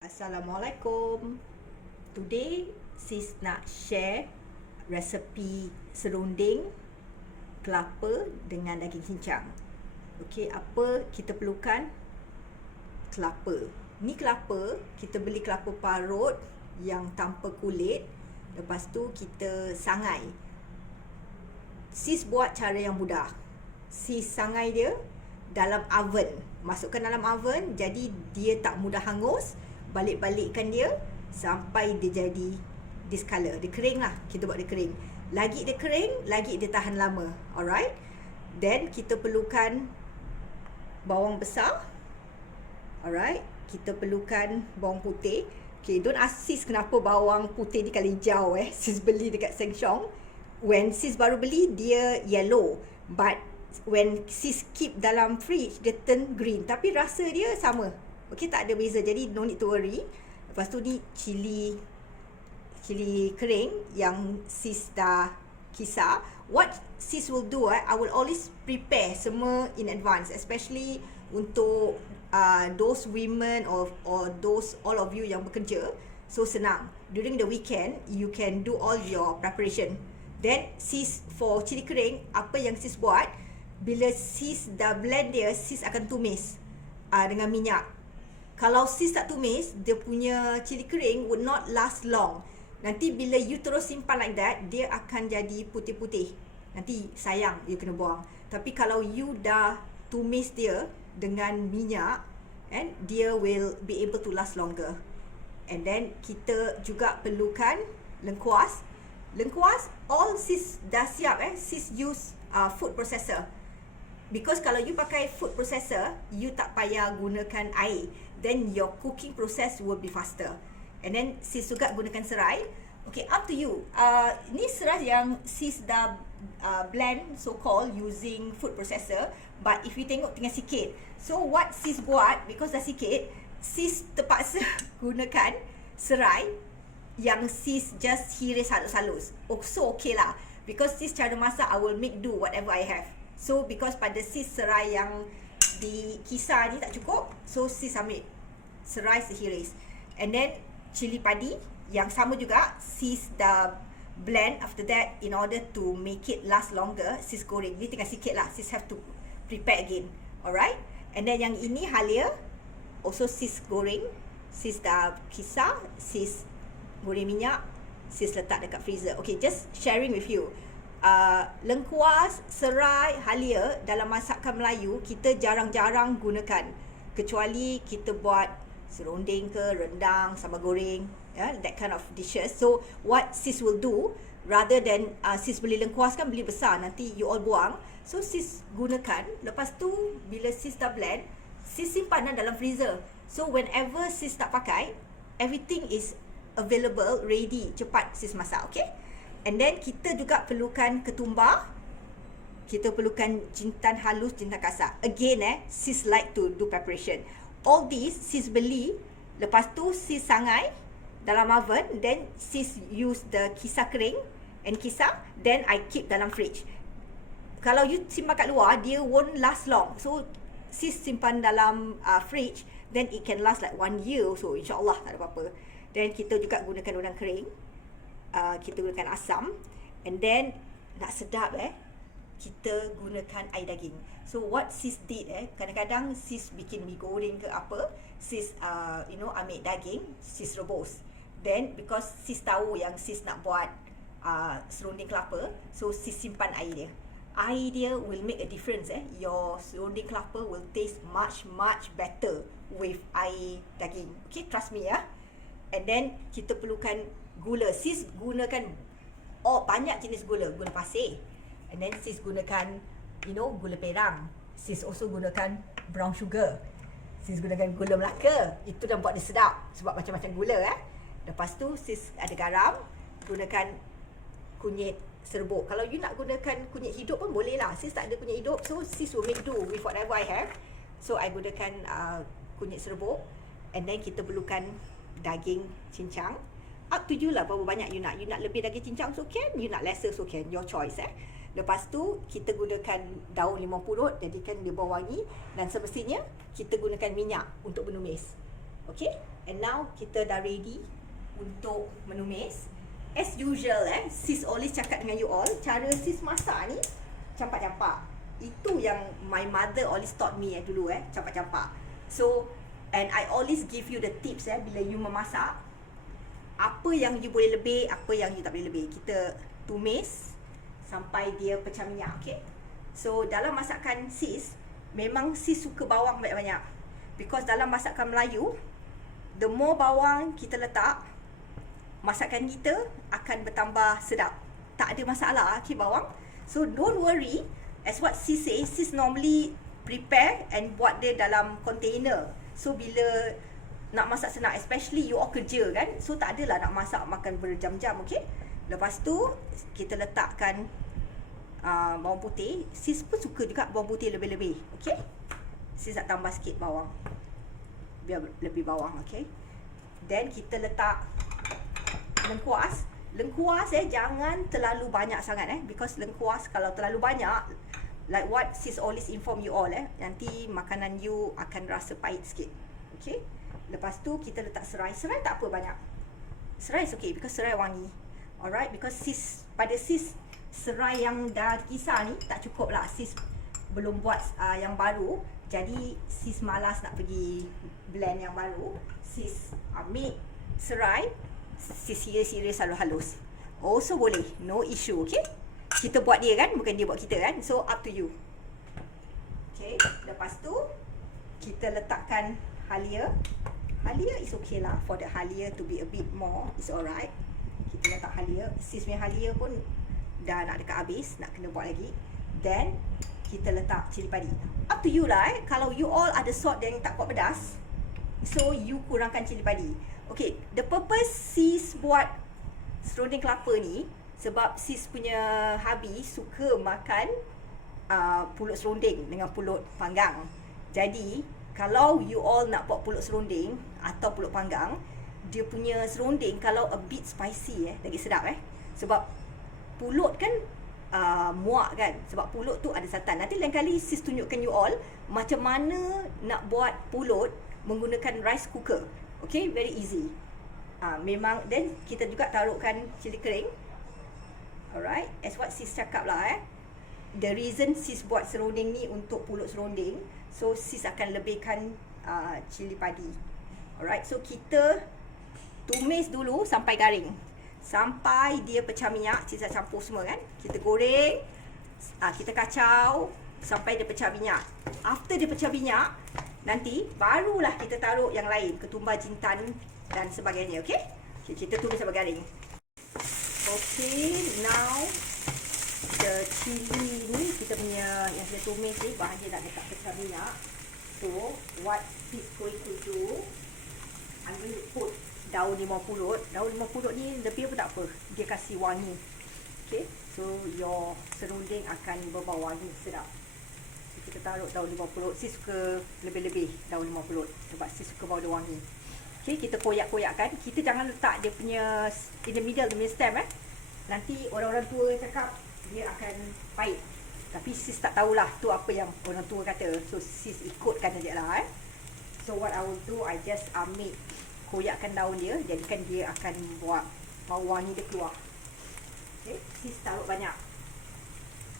Assalamualaikum. Today sis nak share resepi serunding kelapa dengan daging cincang. Okey, apa kita perlukan? Kelapa. Ni kelapa, kita beli kelapa parut yang tanpa kulit. Lepas tu kita sangai. Sis buat cara yang mudah. Sis sangai dia dalam oven. Masukkan dalam oven, jadi dia tak mudah hangus. Balik-balikkan dia sampai dia jadi this color. Dia kering lah. Kita buat dia kering. Lagi dia kering, lagi dia tahan lama. Alright. Then kita perlukan bawang besar. Alright. Kita perlukan bawang putih. Okay, don't ask sis kenapa bawang putih ni kali hijau Sis beli dekat Sheng Siong. When sis baru beli, dia yellow. But when sis keep dalam fridge, dia turn green. Tapi rasa dia sama. Okay, tak ada beza. Jadi no need to worry. Lepas tu ni cili kering yang sis dah kisar. What sis will do, I will always prepare semua in advance, especially untuk those women or those all of you yang bekerja. So senang. During the weekend, you can do all your preparation. Then sis for cili kering, apa yang sis buat, bila sis dah blend dia, sis akan tumis dengan minyak. Kalau sis tak tumis, dia punya cili kering would not last long. Nanti bila you terus simpan like that, dia akan jadi putih-putih. Nanti sayang, you kena buang. Tapi kalau you dah tumis dia dengan minyak, and dia will be able to last longer. And then kita juga perlukan lengkuas. Lengkuas, all sis dah siap sis use food processor. Because kalau you pakai food processor, you tak payah gunakan air. Then your cooking process will be faster. And then sis juga gunakan serai. Okay, up to you. Ni serai yang sis dah blend so called using food processor. But if you tengok tinggal sikit. So what sis buat, because dah sikit, sis terpaksa gunakan serai yang sis just hiris halus-halus. Oh, so okay lah. Because sis cara masak, I will make do whatever I have. So because pada sis serai yang di kisar ni tak cukup, so sis ambil serai sehiris. And then cili padi yang sama juga, sis dah blend. After that, in order to make it last longer, sis goreng. Ni tinggal sikit lah, sis have to prepare again. Alright. And then yang ini halia, also sis goreng. Sis dah kisar, sis goreng minyak, sis letak dekat freezer. Okay, just sharing with you. Lengkuas, serai, halia dalam masakan Melayu kita jarang-jarang gunakan, kecuali kita buat serunding ke, rendang, sambal goreng, that kind of dishes. So what sis will do, rather than sis beli lengkuas kan beli besar, nanti you all buang. So sis gunakan. Lepas tu bila sis dah blend, sis simpan dalam freezer. So whenever sis tak pakai, everything is available, ready, cepat sis masak. Okay. And then kita juga perlukan ketumbar. Kita perlukan jintan halus, jintan kasar. Again sis like to do preparation. All these sis beli, lepas tu sis sangai dalam oven, then sis use the kisar kering and kisar, then I keep dalam fridge. Kalau you simpan kat luar, dia won't last long. So sis simpan dalam fridge, then it can last like 1 year. So insyaAllah tak ada apa-apa. Then kita juga gunakan udang kering. Kita gunakan asam. And then nak sedap kita gunakan air daging. So what sis did kadang-kadang sis bikin mi goreng ke apa, sis ambil daging, sis rebus. Then because sis tahu yang sis nak buat serunding kelapa, so sis simpan air dia. Air dia will make a difference. Your serunding kelapa will taste much better with air daging. Okay, trust me ya. And then kita perlukan gula. Sis gunakan banyak jenis gula. Gula pasir. And then sis gunakan gula perang. Sis also gunakan brown sugar. Sis gunakan gula Melaka. Itu dah buat dia sedap sebab macam-macam gula Lepas tu sis ada garam. Gunakan kunyit serbuk. Kalau you nak gunakan kunyit hidup pun boleh lah. Sis tak ada kunyit hidup, so sis will make do with whatever I have. So I gunakan kunyit serbuk. And then kita perlukan daging cincang. Up to you lah berapa banyak you nak. You nak lebih daging cincang so can, you nak lesser so can, your choice Lepas tu kita gunakan daun limau purut, jadikan dia bau wangi. Dan semestinya kita gunakan minyak untuk menumis. Okay. And now kita dah ready untuk menumis. As usual sis always cakap dengan you all, cara sis masak ni campak-campak. Itu yang my mother always taught me dulu campak-campak. So, and I always give you the tips bila you memasak. Apa yang you boleh lebih, apa yang you tak boleh lebih. Kita tumis sampai dia pecah minyak, okay? So, dalam masakan sis, memang sis suka bawang banyak-banyak. Because dalam masakan Melayu, the more bawang kita letak, masakan kita akan bertambah sedap. Tak ada masalah okay, bawang. So don't worry, as what sis say, sis normally prepare and buat dia dalam container. So bila nak masak senang, especially you all kerja kan, so tak adalah nak masak makan berjam-jam, okay? Lepas tu kita letakkan bawang putih. Sis pun suka juga bawang putih lebih-lebih, okay? Sis nak tambah sikit bawang, biar lebih bawang, okay? Then kita letak lengkuas. Lengkuas jangan terlalu banyak sangat because lengkuas kalau terlalu banyak, like what sis always inform you all nanti makanan you akan rasa pahit sikit. Okay? Lepas tu kita letak serai. Serai tak apa banyak. Serai is okay because serai wangi. Alright, because sis, pada sis serai yang dah kisar ni tak cukup lah. Sis belum buat yang baru, jadi sis malas nak pergi blend yang baru. Sis ambil serai, sis serius lalu halus. Also boleh, no issue, okay? Kita buat dia kan, bukan dia buat kita kan. So up to you. Okay, lepas tu kita letakkan halia. Halia is okay lah, for the halia to be a bit more, it's alright. Kita letak halia. Sis punya halia pun dah nak dekat habis, nak kena buat lagi. Then kita letak cili padi. Up to you lah kalau you all ada sort yang tak kuat pedas, so you kurangkan cili padi. Okay, the purpose sis buat serunding kelapa ni sebab sis punya hubby suka makan pulut serunding dengan pulut panggang. Jadi, kalau you all nak buat pulut serunding atau pulut panggang, dia punya serunding kalau a bit spicy lagi sedap sebab pulut kan muak kan, sebab pulut tu ada santan. Nanti lain kali sis tunjukkan you all macam mana nak buat pulut menggunakan rice cooker. Okay, very easy. Memang, then kita juga taruhkan cili kering. Alright, as what sis cakap lah the reason sis buat serunding ni untuk pulut serunding, so sis akan lebihkan cili padi. Alright, so kita tumis dulu sampai garing. Sampai dia pecah minyak, sis dah campur semua kan. Kita goreng, kita kacau sampai dia pecah minyak. After dia pecah minyak, nanti barulah kita taruh yang lain, ketumbar, jintan dan sebagainya, okay? Okay, kita tumis sampai garing. Okay, now the chili ni kita punya yang kita tumis ni bahan dia dah dekat pecah minyak. So, what sis going to do, I'm going to put daun limau purut. Daun limau purut ni lebih pun tak apa, dia kasih wangi. Okay, so your serunding akan berbau wangi sedap. Kita taruh daun limau purut. Sis suka lebih-lebih daun limau purut sebab sis suka bau dia wangi. Okay, kita koyak-koyakkan. Kita jangan letak dia punya in the middle, dia punya stem Nanti orang-orang tua cakap dia akan pahit. Tapi sis tak tahulah tu apa yang orang tua kata. So sis ikutkan saja lah So what I will do, I just ambil, koyakkan daun dia, jadikan dia akan buat bau wangi dia keluar. Okay, sis taruh banyak.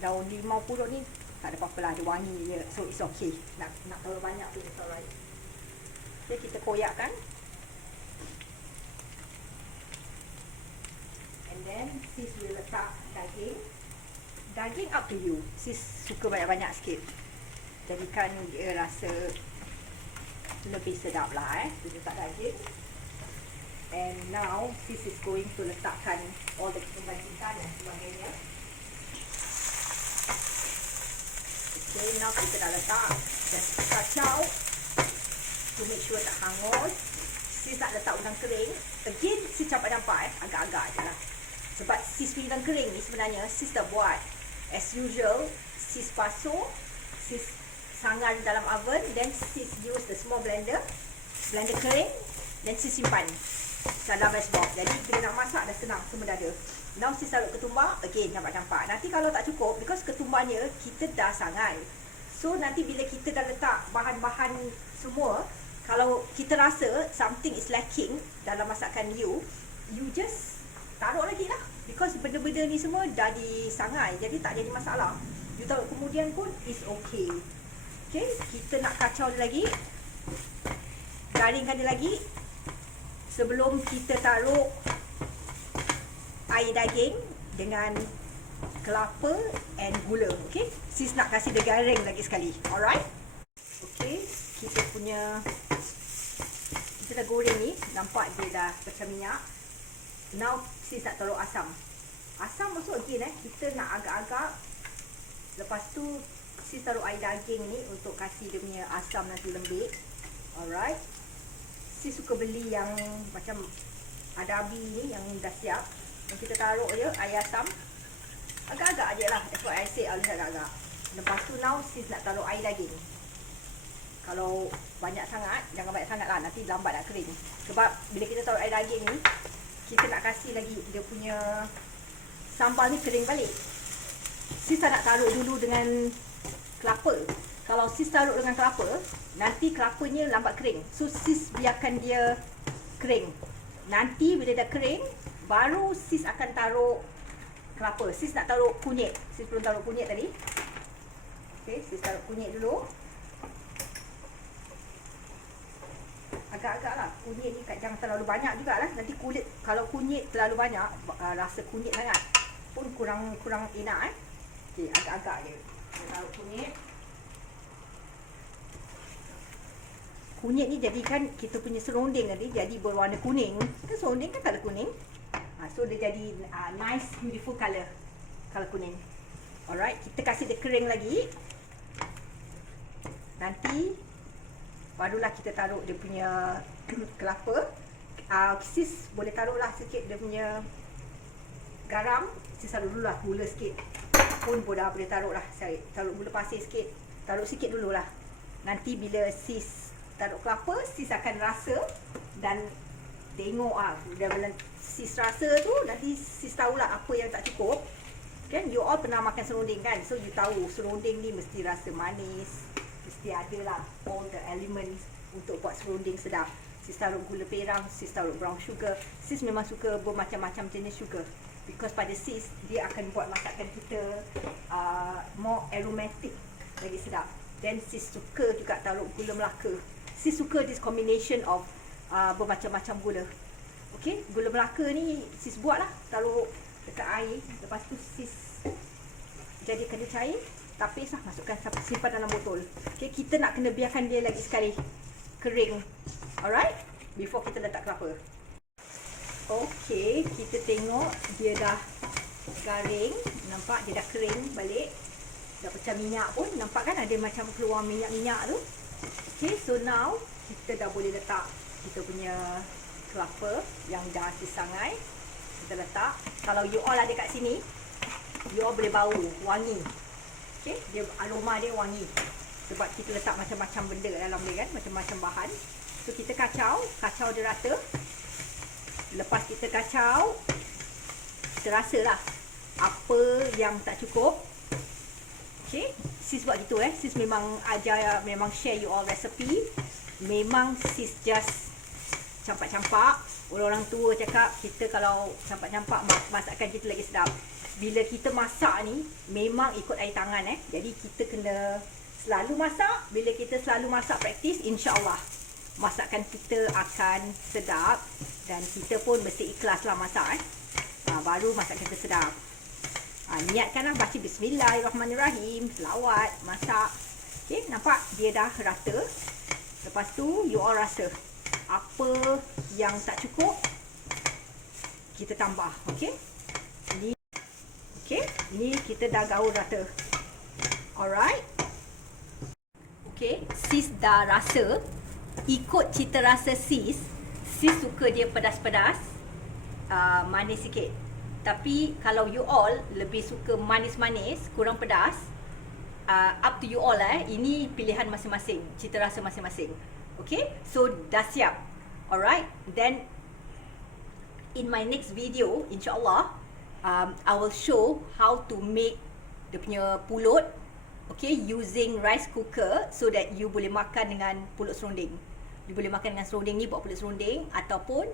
Daun limau purut ni tak ada apa-apa lah, dia wangi je. So it's okay. Nak taruh banyak pun it's alright. Okay, kita koyakkan. And then sis will letak daging. Daging up to you. Sis suka banyak-banyak sikit. Jadikan dia rasa lebih sedap lah Sis letak daging. And now sis is going to letakkan all the ketumbar jintan dan sebagainya. Okay, now kita dah letak dan kacau to make sure tak hangus. Sis tak letak udang kering. Again, sis campak-campak agak-agak je lah. Sebab sis punya udang kering ni sebenarnya sis dah buat. As usual, sis basuh, sis sangar dalam oven, then sis use the small blender kering, then sis simpan dalam rice box. Jadi bila nak masak dah senang, semua dah ada. Now sis taruh ketumbar, again nampak-nampak. Nanti kalau tak cukup, because ketumbarnya kita dah sangai. So nanti bila kita dah letak bahan-bahan semua, Kalau kita rasa something is lacking dalam masakan you just taruh lagi lah. Because benda-benda ni semua dah disangai, jadi tak jadi masalah. You taruh kemudian pun is okay. Okay, kita nak kacau dia lagi, garingkan dia lagi sebelum kita taruh air daging dengan kelapa and gula. Okay, sis nak kasih dia garing lagi sekali. Alright. Okay, kita dah goreng ni, nampak dia dah macam minyak. Now sis nak taruh asam. Asam masuk again kita nak agak-agak. Lepas tu sis taruh air daging ni untuk kasih dia punya asam nanti lembik. Alright. Sis suka beli yang macam adabi ni yang dah siap. Yang kita taruh je air asam. Agak-agak je lah. That's what I say, agak-agak. Lepas tu now sis nak taruh air daging. Kalau banyak sangat, jangan banyak sangat lah, nanti lambat nak kering. Sebab bila kita taruh air daging ni, kita nak kasih lagi dia punya sambal ni kering balik. Sis tak nak taruh dulu dengan kelapa. Kalau sis taruh dengan kelapa, nanti kelapanya lambat kering. So sis biarkan dia kering. Nanti bila dah kering, baru sis akan taruh kelapa. Sis nak taruh kunyit. Sis belum taruh kunyit tadi. Okay, sis taruh kunyit dulu. Agak-agak lah. Kunyit ni jangan terlalu banyak jugalah. Nanti kulit, kalau kunyit terlalu banyak, rasa kunyit sangat pun kurang enak Okay, agak-agak je. Kita taruh kunyit. Kunyit ni jadikan kita punya serunding tadi jadi berwarna kuning. Kan serunding kan colour kuning. So dia jadi nice, beautiful colour kuning. Alright, kita kasih dia kering lagi. Nanti barulah kita taruh dia punya kelapa. Sis boleh taruhlah sikit dia punya garam. Sis taruh dululah gula sikit. Pun dah boleh taruh lah. Saya taruh gula pasir sikit. Taruh sikit dululah. Nanti bila sis taruh kelapa, sis akan rasa dan tengok bila sis rasa tu, nanti sis tahulah apa yang tak cukup. Kan you all pernah makan serunding kan? So you tahu serunding ni mesti rasa manis. Mesti ada lah all the elements untuk buat serunding sedap. Sis taruh gula perang, sis taruh brown sugar. Sis memang suka bermacam-macam jenis sugar. Because pada sis, dia akan buat masakan kita more aromatic, lagi sedap. Then sis suka juga taruh gula Melaka. Sis suka this combination of bermacam-macam gula. Okay, gula Melaka ni sis buat lah, taruh dekat air. Lepas tu sis jadikan dia cair. Tapis lah, masukkan, simpan dalam botol. Okay, kita nak kena biarkan dia lagi sekali kering. Alright, before kita letak kelapa. Okay, kita tengok dia dah garing. Nampak dia dah kering balik. Dah pecah minyak pun. Nampak kan ada macam keluar minyak-minyak tu. Okay, so now kita dah boleh letak kita punya kelapa yang dah disangai. Kita letak. Kalau you all ada kat sini, you all boleh bau, wangi. Okay, dia aroma dia wangi. Sebab kita letak macam-macam benda dalam dia kan, macam-macam bahan. So kita kacau dia rata. Lepas kita kacau, kita rasalah apa yang tak cukup. Okay, sis buat gitu sis memang ajar, memang share you all recipe. Memang sis just campak-campak. Orang-orang tua cakap kita kalau campak-campak masakan kita lagi sedap. Bila kita masak ni memang ikut air tangan Jadi kita kena selalu masak. Bila kita selalu masak praktis, insya-Allah masakan kita akan sedap. Dan kita pun mesti ikhlaslah masak baru masakan kita sedap. Niatkanlah baca bismillahirrahmanirrahim, selawat, masak. Okay, nampak dia dah rata. Lepas tu you all rasa apa yang tak cukup, kita tambah. Okay, ni kita dah gaul rata. Alright. Okay, sis dah rasa. Ikut cita rasa sis suka dia pedas-pedas, manis sikit. Tapi kalau you all lebih suka manis-manis, kurang pedas, up to you all Ini pilihan masing-masing, cita rasa masing-masing. Okay, so dah siap. Alright, then in my next video, insyaAllah, I will show how to make dia punya pulut, okay, using rice cooker so that you boleh makan dengan pulut serunding. You boleh makan dengan serunding ni, buat pulut serunding, ataupun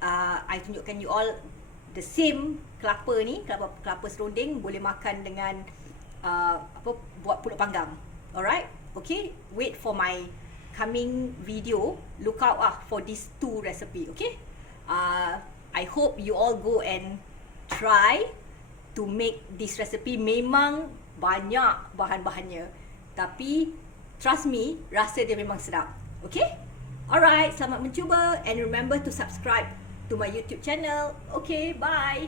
I tunjukkan you all the same kelapa ni, kelapa serunding boleh makan dengan buat pulut panggang. Alright? Okay, wait for my coming video. Look out for these two recipe. Okay, I hope you all go and try to make this recipe. Memang banyak bahan-bahannya, tapi trust me, rasa dia memang sedap. Okay, alright, selamat mencuba, and remember to subscribe to my YouTube channel. Okay, bye.